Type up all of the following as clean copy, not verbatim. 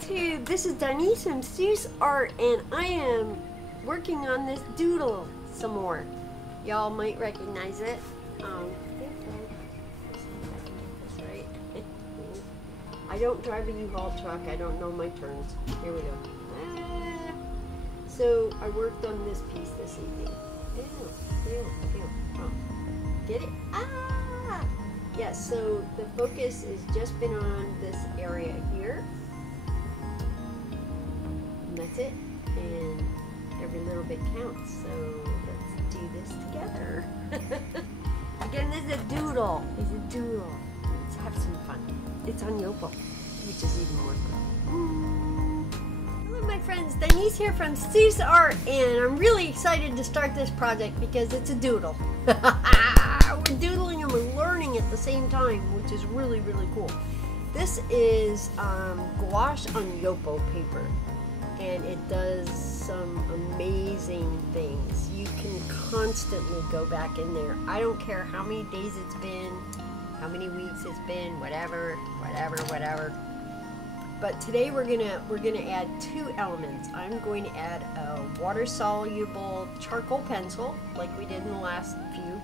YouTube, this is Denise from Seuss Art, and I am working on this doodle some more. Y'all might recognize it. I don't drive a U-Haul truck. I don't know my turns. Here we go. So I worked on this piece this evening. Oh. Get it? Ah! Yes, so the focus has just been on this area here. And that's it. And every little bit counts. So let's do this together. Again, this is a doodle. It's a doodle. Let's have some fun. It's on Yupo, which is even more fun. Hello, my friends. Denise here from Seuss Art, and I'm really excited to start this project because it's a doodle. We're doodling and we're learning at the same time, which is really, really cool. This is gouache on Yupo paper, and it does some amazing things. You can constantly go back in there. I don't care how many days it's been, how many weeks it's been, whatever. But today we're gonna add two elements. I'm going to add a water-soluble charcoal pencil, like we did in the last few.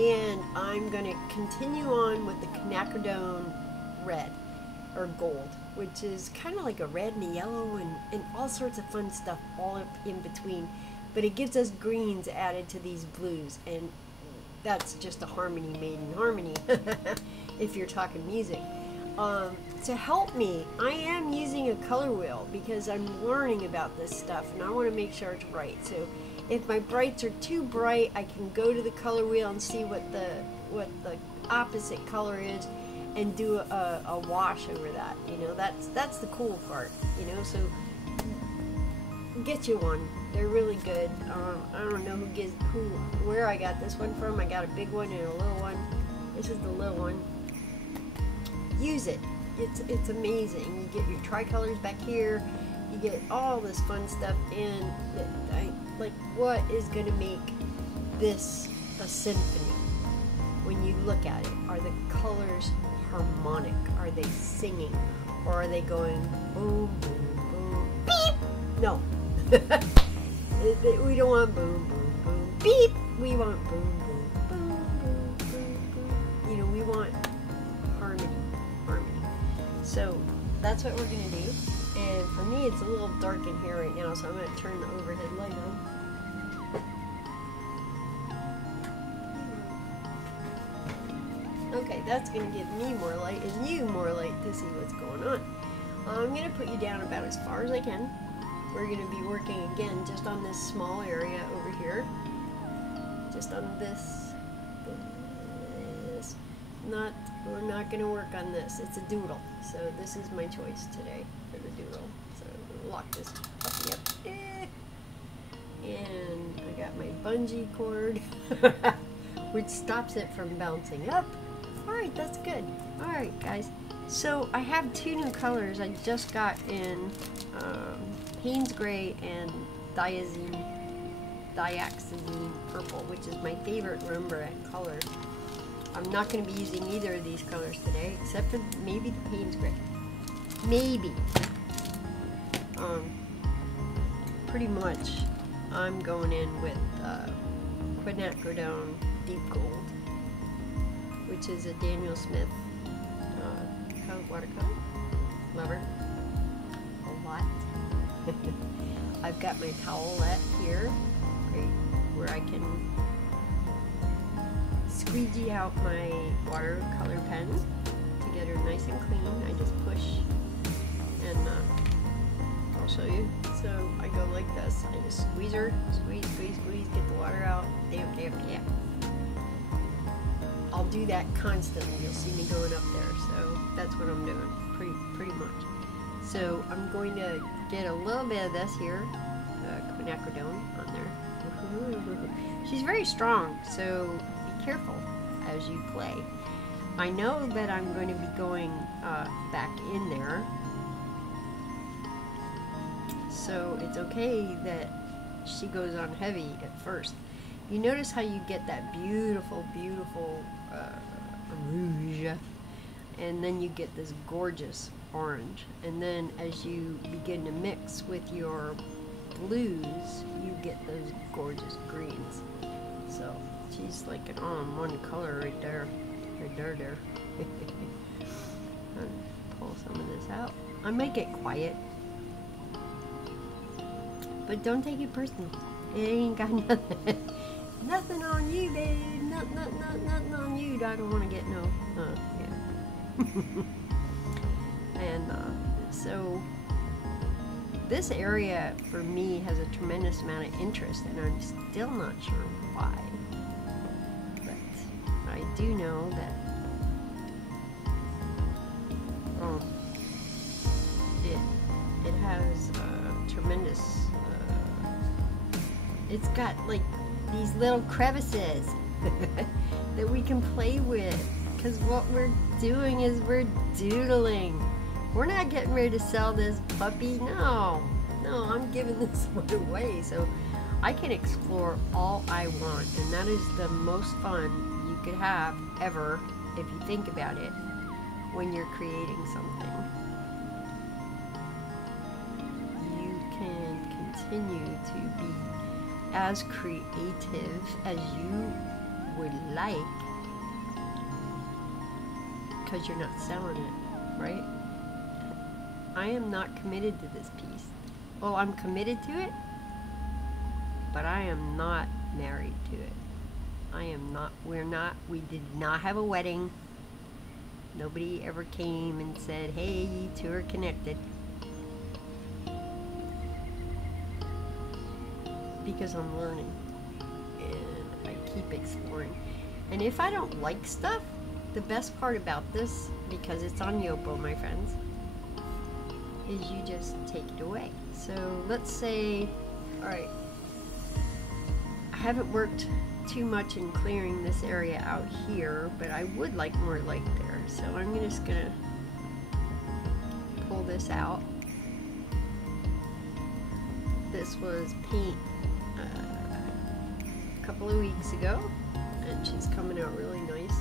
And I'm gonna continue on with the quinacridone red, or gold, which is kind of like a red and a yellow and all sorts of fun stuff all up in between. But it gives us greens added to these blues, and that's just a harmony made in harmony, if you're talking music. To help me, I am using a color wheel because I'm learning about this stuff and I want to make sure it's right. So if my brights are too bright, I can go to the color wheel and see what the opposite color is and do a wash over that. You know, that's the cool part, you know. So get you one. They're really good. I don't know where I got this one from. I got a big one and a little one. This is the little one. Use it. It's amazing. You get your tricolors back here. You get all this fun stuff, and like, what is going to make this a symphony? When you look at it, are the colors harmonic? Are they singing, or are they going boom, boom, boom, beep? No. We don't want boom, boom, boom, beep. We want boom, boom, boom, boom, boom, boom. You know, we want harmony. So that's what we're going to do. And for me, it's a little dark in here right now, so I'm going to turn the overhead light on. Okay, that's going to give me more light and you more light to see what's going on. I'm going to put you down about as far as I can. We're going to be working again just on this small area over here. Just on this. We're not going to work on this. It's a doodle. So this is my choice today for the doodle. So I'm going to lock this puppy up. And I got my bungee cord, which stops it from bouncing up. Alright, that's good. Alright, guys. So I have two new colors I just got in Payne's Gray and Diaxazine Purple, which is my favorite Rembrandt color. I'm not going to be using either of these colors today, except for maybe the Payne's Gray. Maybe. Pretty much, I'm going in with quinacridone Deep Gold, which is a Daniel Smith watercolor. Lover. A lot. I've got my towelette here, right, where I can squeegee out my watercolor pen to get her nice and clean. I just push and I'll show you. So I go like this. I just squeeze her, squeeze, get the water out. Damn. I'll do that constantly. You'll see me going up there. So that's what I'm doing, pretty much. So I'm going to get a little bit of this here, quinacridone on there. She's very strong, so be careful as you play. I know that I'm going to be going back in there, so it's okay that she goes on heavy at first. You notice how you get that beautiful rouge, and then you get this gorgeous orange. And then as you begin to mix with your blues, you get those gorgeous greens. So she's like an all-in-one color right there. There. Pull some of this out. I might get quiet, but don't take it personal. It ain't got nothing, nothing on you, babe. Nothing on you. I don't want to get no. Yeah. And so this area for me has a tremendous amount of interest, and I'm still not sure why. But I do know that it has tremendous. It's got like these little crevices that we can play with, because what we're doing is we're doodling. We're not getting ready to sell this puppy. No, I'm giving this one away so I can explore all I want, and that is the most fun you could have ever if you think about it when you're creating something. You can continue to be as creative as you would like, because you're not selling it, right? I am not committed to this piece. Well, I'm committed to it, but I am not married to it. I am not, we did not have a wedding. Nobody ever came and said, hey, you two are connected. Because I'm learning, and I keep exploring. And if I don't like stuff, the best part about this, because it's on Yupo, my friends, is you just take it away. So let's say, alright, I haven't worked too much in clearing this area out here, but I would like more light there. So I'm just gonna pull this out. This was paint a couple of weeks ago, and she's coming out really nice,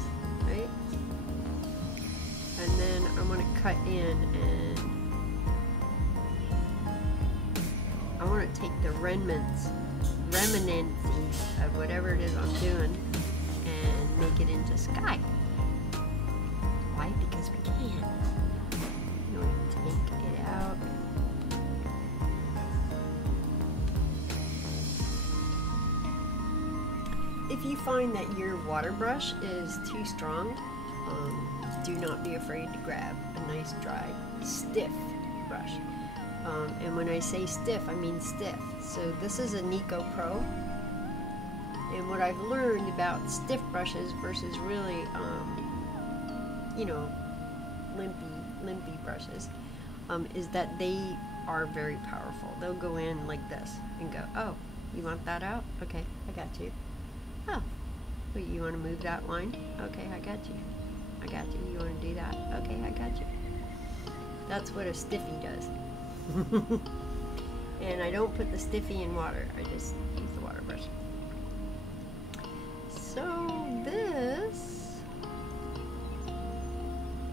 right? And then I'm gonna cut in, and I want to take the remnants of whatever it is I'm doing and make it into sky. Why? Because we can. I'm going to take it out. If you find that your water brush is too strong, do not be afraid to grab a nice dry, stiff brush. And when I say stiff, I mean stiff. So this is a Nico Pro. And what I've learned about stiff brushes versus really, you know, limpy brushes, is that they are very powerful. They'll go in like this and go, oh, you want that out? Okay, I got you. Oh, wait, you want to move that line? Okay, I got you. I got you. You want to do that? Okay, I got you. That's what a stiffy does. And I don't put the stiffy in water. I just use the water brush. So this,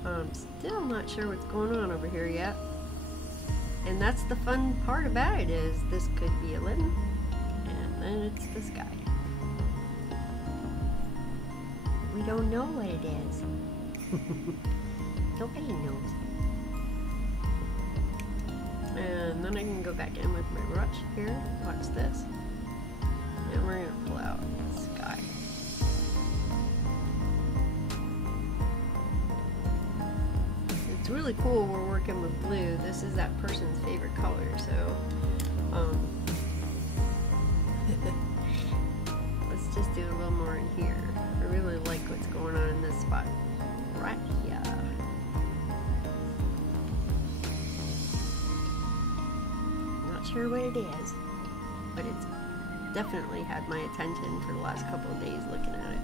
I'm still not sure what's going on over here yet. And that's the fun part about it, is this could be a limb, and then it's the sky. We don't know what it is. Nobody knows. And then I can go back in with my brush here. Watch this. And we're going to pull out the sky. It's really cool we're working with blue. This is that person's favorite color, so let's just do a little more in here. I really like what's going on in this spot right here. Not sure what it is, but it's definitely had my attention for the last couple of days looking at it.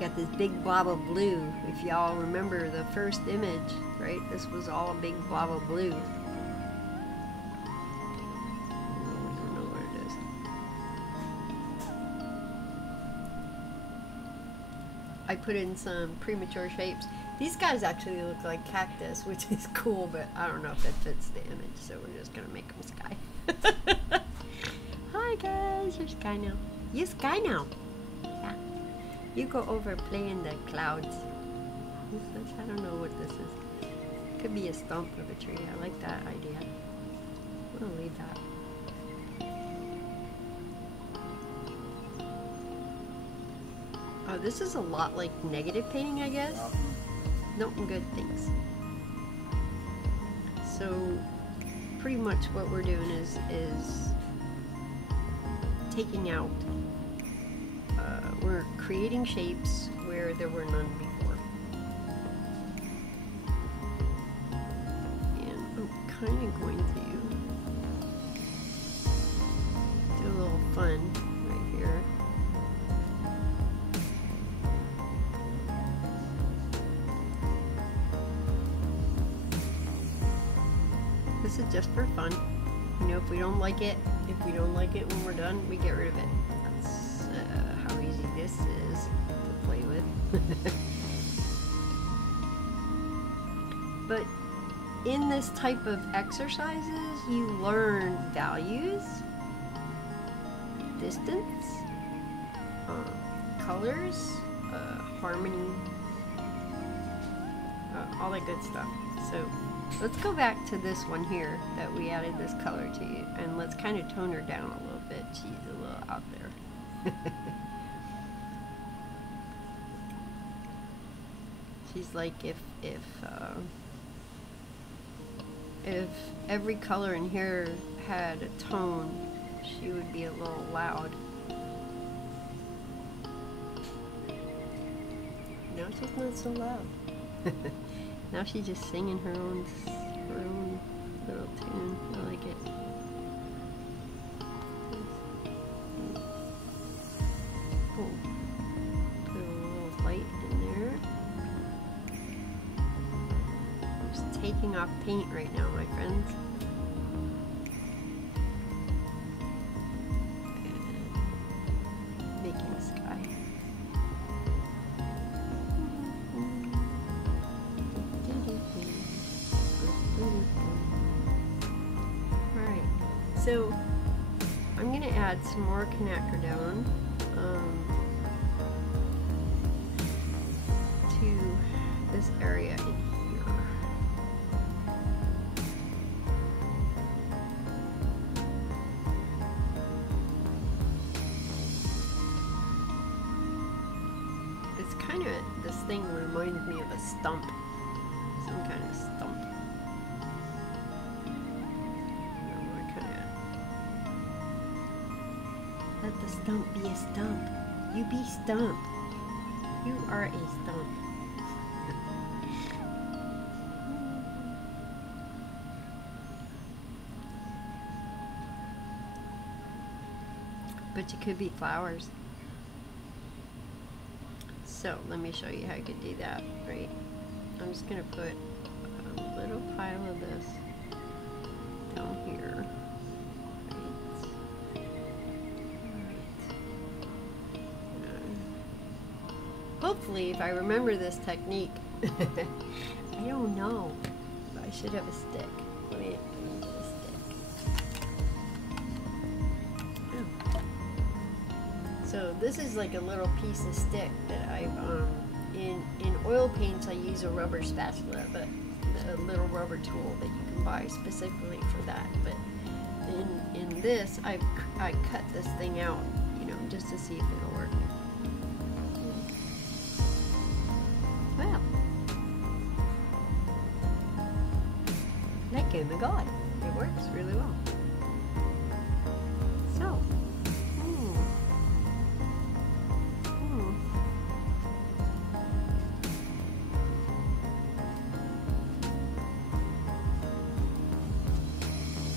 Got this big blob of blue. If y'all remember the first image, right? This was all a big blob of blue. I don't know where it is. I put in some premature shapes. These guys actually look like cactus, which is cool, but I don't know if it fits the image, so we're just gonna make them sky. Hi guys, you're sky now. You sky now. Yeah. You go over play in the clouds. I don't know what this is. Could be a stump of a tree. I like that idea. I'm gonna leave that. Oh, this is a lot like negative painting, I guess. No, good, thanks. So, pretty much what we're doing is taking out, we're creating shapes where there were none before. And I'm kind of going to do a little fun right here. This is just for fun. You know, if we don't like it when we're done, we get rid of it. That's how easy this is to play with. But in this type of exercises, you learn values, distance, colors, harmony, all that good stuff. So let's go back to this one here that we added this color to, and let's kind of tone her down a little bit. She's a little out there. She's like if every color in here had a tone, she would be a little loud. Now she's not so loud. Now she's just singing her own little tune. I like it. Oh, put a little light in there. I'm just taking off paint right now, my friends. And making the sky. So I'm going to add some more quinacridone to this area in here. It's kind of, this thing reminds me of a stump, some kind of stump. Let the stump be a stump. You be stump. You are a stump. But you could be flowers. So let me show you how you could do that, right? I'm just gonna put a little pile of this down here. Hopefully, if I remember this technique, I don't know, but I should have a stick. Let me get a stick. Oh. So this is like a little piece of stick that I've, in oil paints I use a rubber spatula, but a little rubber tool that you can buy specifically for that. But in this, I cut this thing out, you know, just to see if it'll work. Well, like, oh my god, it works really well. So,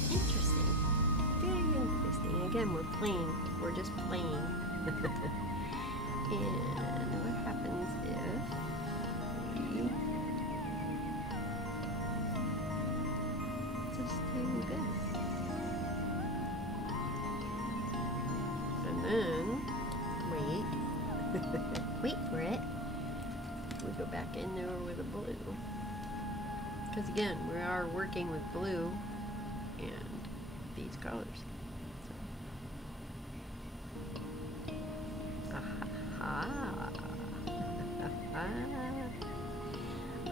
interesting, very interesting. Again, we're playing, we're just playing. And what happens if just do this, and then wait for it. We go back in there with a blue. Because again, we are working with blue and these colors. So. Aha.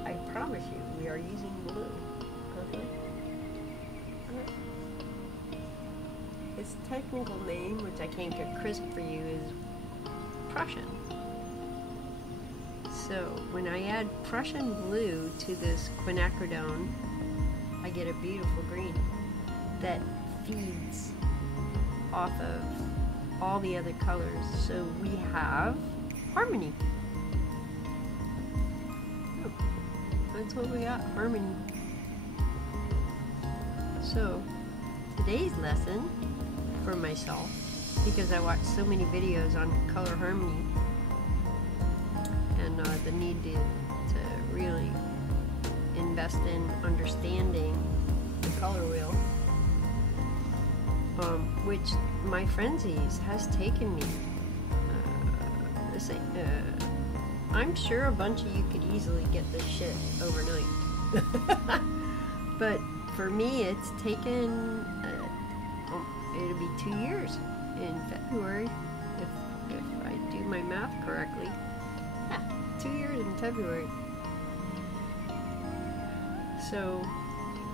I promise you, we are using blue. Its technical name, which I can't get crisp for you, is Prussian. So when I add Prussian blue to this quinacridone, I get a beautiful green that feeds off of all the other colors. So we have harmony. Oh, that's what we got, harmony. So today's lesson for myself, because I watched so many videos on color harmony and the need to really invest in understanding the color wheel, which my frenzies has taken me. I'm sure a bunch of you could easily get this shit overnight. But for me, it's taken, it'll be 2 years in February, if I do my math correctly. Yeah, 2 years in February. So,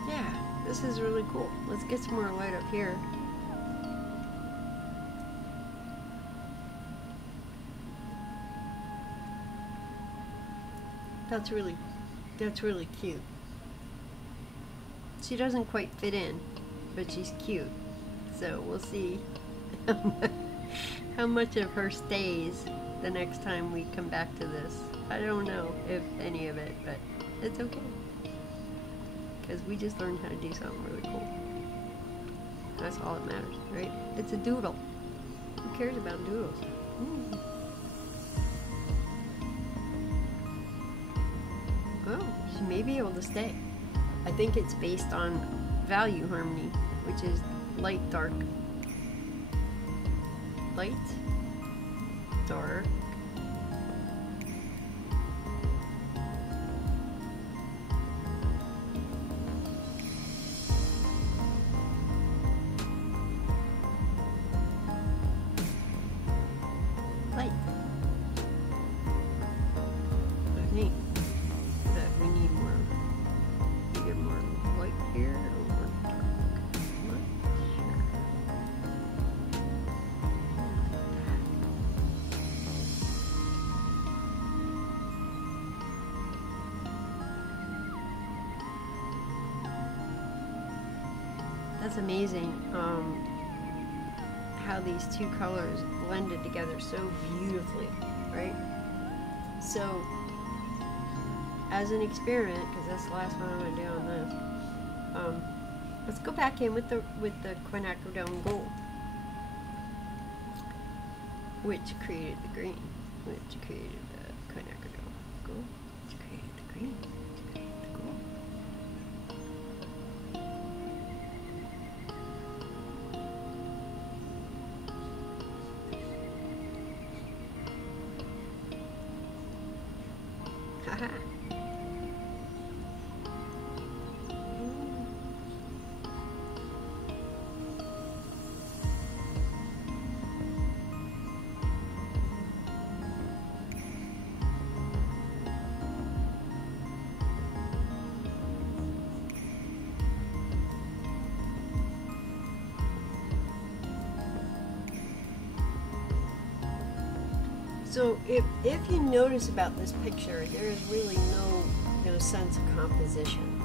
yeah, this is really cool. Let's get some more light up here. That's really cute. She doesn't quite fit in, but she's cute. So we'll see how much of her stays the next time we come back to this. I don't know if any of it, but it's okay. Because we just learned how to do something really cool. That's all that matters, right? It's a doodle. Who cares about doodles? Ooh. Oh, she may be able to stay. I think it's based on value harmony, which is light, dark. Light, dark. Light. I think that we need more. We get more light here or more dark. That's amazing. How these two colors blended together so beautifully, right? So, as an experiment, because that's the last one I'm going to do on this, let's go back in with the quinacridone gold, which created the green, which created the quinacridone gold, which created the green, which created the gold. Haha. So if you notice about this picture, there is really no sense of composition,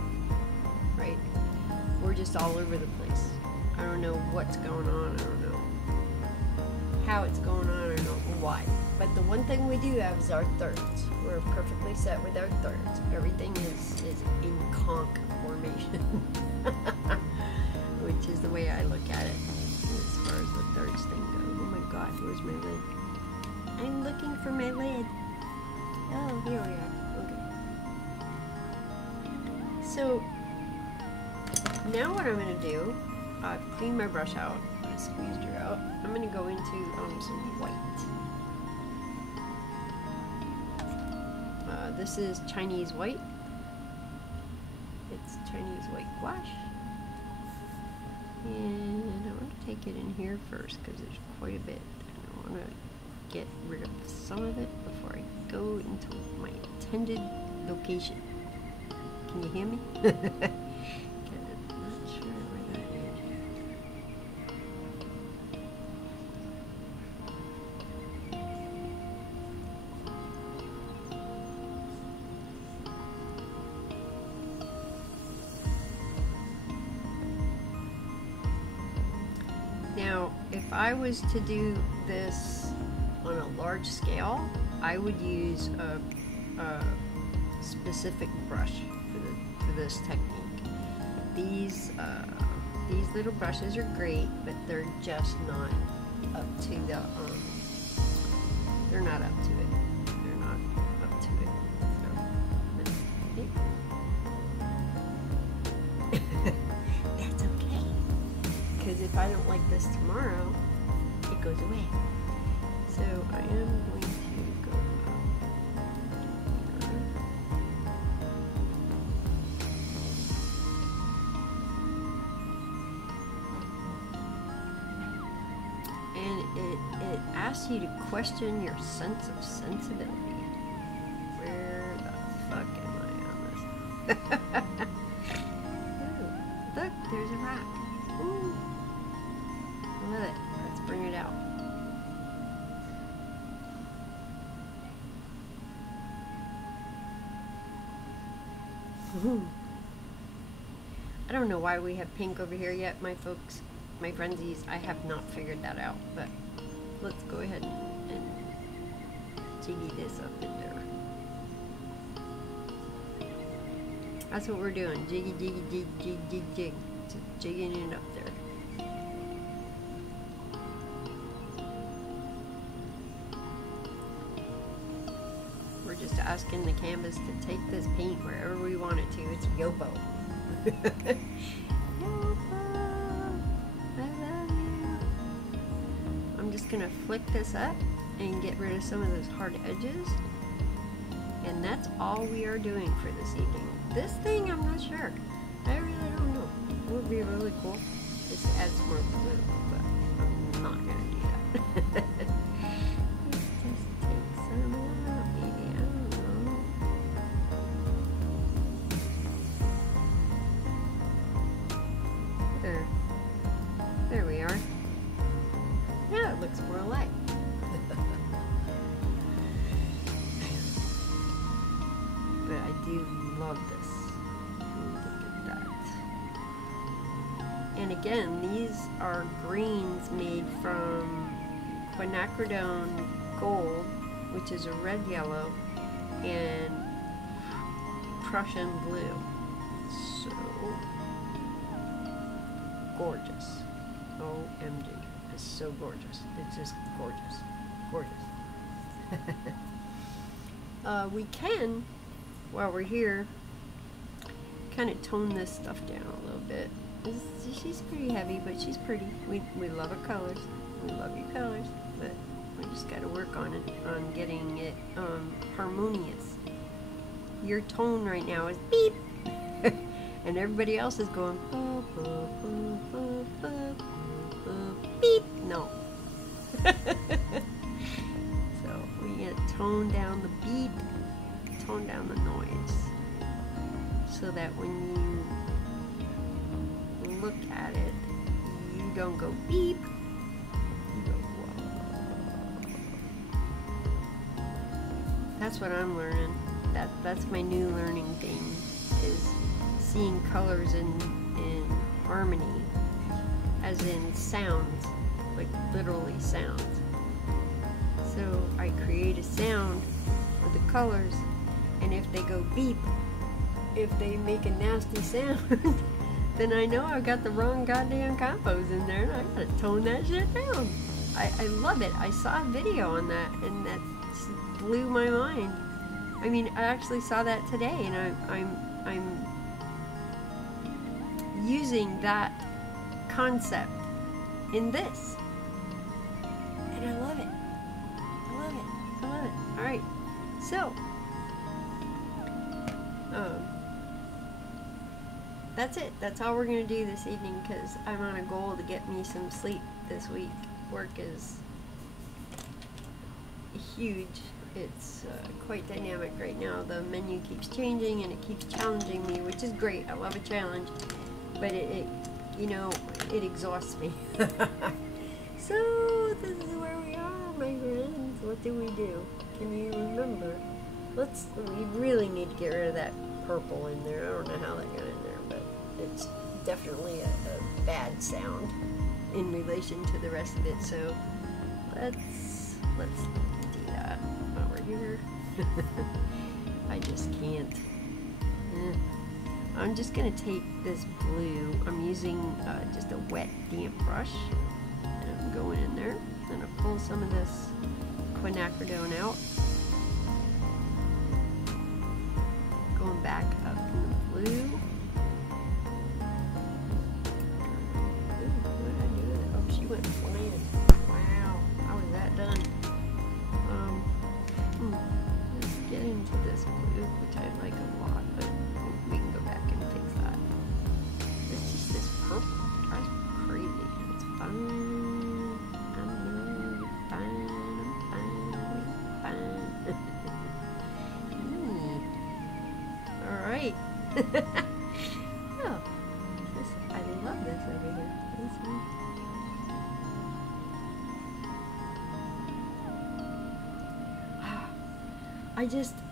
right? We're just all over the place. I don't know what's going on. I don't know how it's going on. I don't know why. But the one thing we do have is our thirds. We're perfectly set with our thirds. Everything is in conch formation, which is the way I look at it as far as the thirds thing goes. Oh my God, where's my lid? I'm looking for my lid. Oh, here we are. Okay. So, now what I'm going to do, I've cleaned my brush out. I squeezed her out. I'm going to go into some white. this is Chinese white. It's Chinese white gouache. And I want to take it in here first because there's quite a bit. I want to get rid of some of it before I go into my intended location. Can you hear me? Not sure where that is. Now, if I was to do this on a large scale, I would use a specific brush for this technique. These little brushes are great, but they're just not up to the they're not up to it. They're not up to it. So that's okay. Because if I don't like this tomorrow, it goes away. So I am going to go up here. And it asks you to question your sense of sensibility. Where the fuck am I on this? Ooh, look, there's a rock. Ooh. I love it. Let's bring it out. I don't know why we have pink over here yet, my folks, my frenzies. I have not figured that out, but let's go ahead and jiggy this up in there. That's what we're doing. Jiggy, jiggy, jig, jig, jig, jig. Just jigging it up there. We're just asking the canvas to take this paint wherever we want it to. It's Yupo. Yupo, I love you. I'm just gonna flick this up and get rid of some of those hard edges. And that's all we are doing for this evening. This thing, I'm not sure. I really don't know. It would be really cool just to add some more blue, but I'm not gonna do that. Let's just take some out, maybe. I don't know. There we are. Now it looks more alike. But I do love this. Look at that. And again, these are greens made from quinacridone gold, which is a red yellow, and Prussian blue. So gorgeous. OMG. It's so gorgeous. It's just gorgeous. Gorgeous. We can, while we're here, kind of tone this stuff down a little bit. She's pretty heavy, but she's pretty. We love her colors. We love your colors, but we just got to work on it, on getting it harmonious. Your tone right now is beep, and everybody else is going beep. No. So we get to tone down the beep, tone down the noise, so that when you look at it, you don't go beep, you go whoa. That's what I'm learning. That's my new learning thing, is seeing colors in harmony, as in sounds, like literally sounds. So I create a sound for the colors, and if they go beep, if they make a nasty sound, then I know I've got the wrong goddamn compos in there, and I gotta tone that shit down. I love it. I saw a video on that, and that just blew my mind. I mean, I actually saw that today, and I'm using that concept in this, and I love it. I love it. I love it. All right, so That's it. That's all we're going to do this evening because I'm on a goal to get me some sleep this week. Work is huge. It's quite dynamic right now. The menu keeps changing and it keeps challenging me, which is great. I love a challenge, but it you know, it exhausts me. So this is where we are, my friends. What do we do? Can you remember? We really need to get rid of that purple in there. I don't know how that got in there, but it's definitely a bad sound in relation to the rest of it. So let's do that over here. I just can't. I'm just gonna take this blue. I'm using just a wet damp brush, and I'm going in there. I'm gonna pull some of this quinacridone out. Going back up in the blue. What did I do with it? Oh, she went flying. Wow, how was that done? Let's get into this blue, which I like a lot, but we can go back and fix that. It's just this purple. It drives me crazy. It's fine. I'm really fine. I'm fine. Alright. Oh, I love this over here.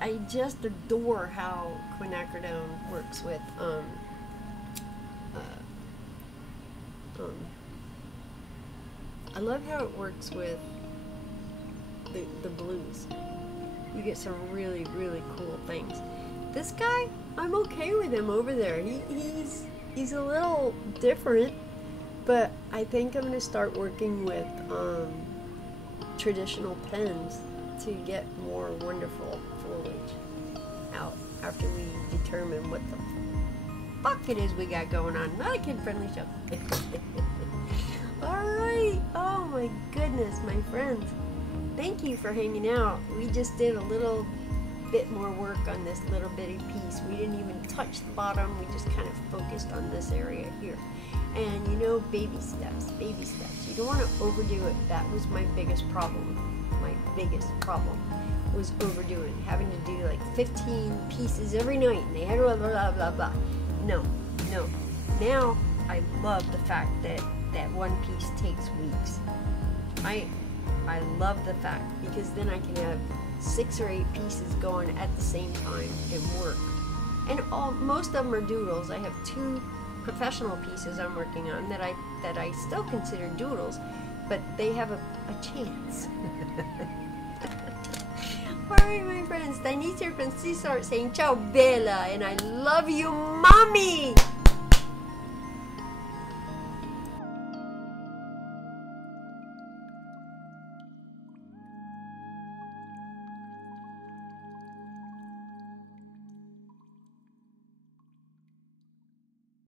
I just adore how quinacridone works with I love how it works with the blues. You get some really, really cool things. This guy, I'm okay with him over there. He's a little different, but I think I'm gonna start working with traditional pens to get more wonderful foliage out after we determine what the fuck it is we got going on. Not a kid-friendly show. Alright, oh my goodness, my friends. Thank you for hanging out. We just did a little bit more work on this little bitty piece. We didn't even touch the bottom. We just kind of focused on this area here. And you know, baby steps, baby steps. You don't want to overdo it. That was my biggest problem. My biggest problem was overdoing, having to do like 15 pieces every night, and they had blah blah blah blah. No. Now I love the fact that that one piece takes weeks. I love the fact, because then I can have 6 or 8 pieces going at the same time and work. And most of them are doodles. I have 2 professional pieces I'm working on that I still consider doodles, but they have a chance. Alright, my friends, Denise here from Seasort saying ciao bella, and I love you, mommy!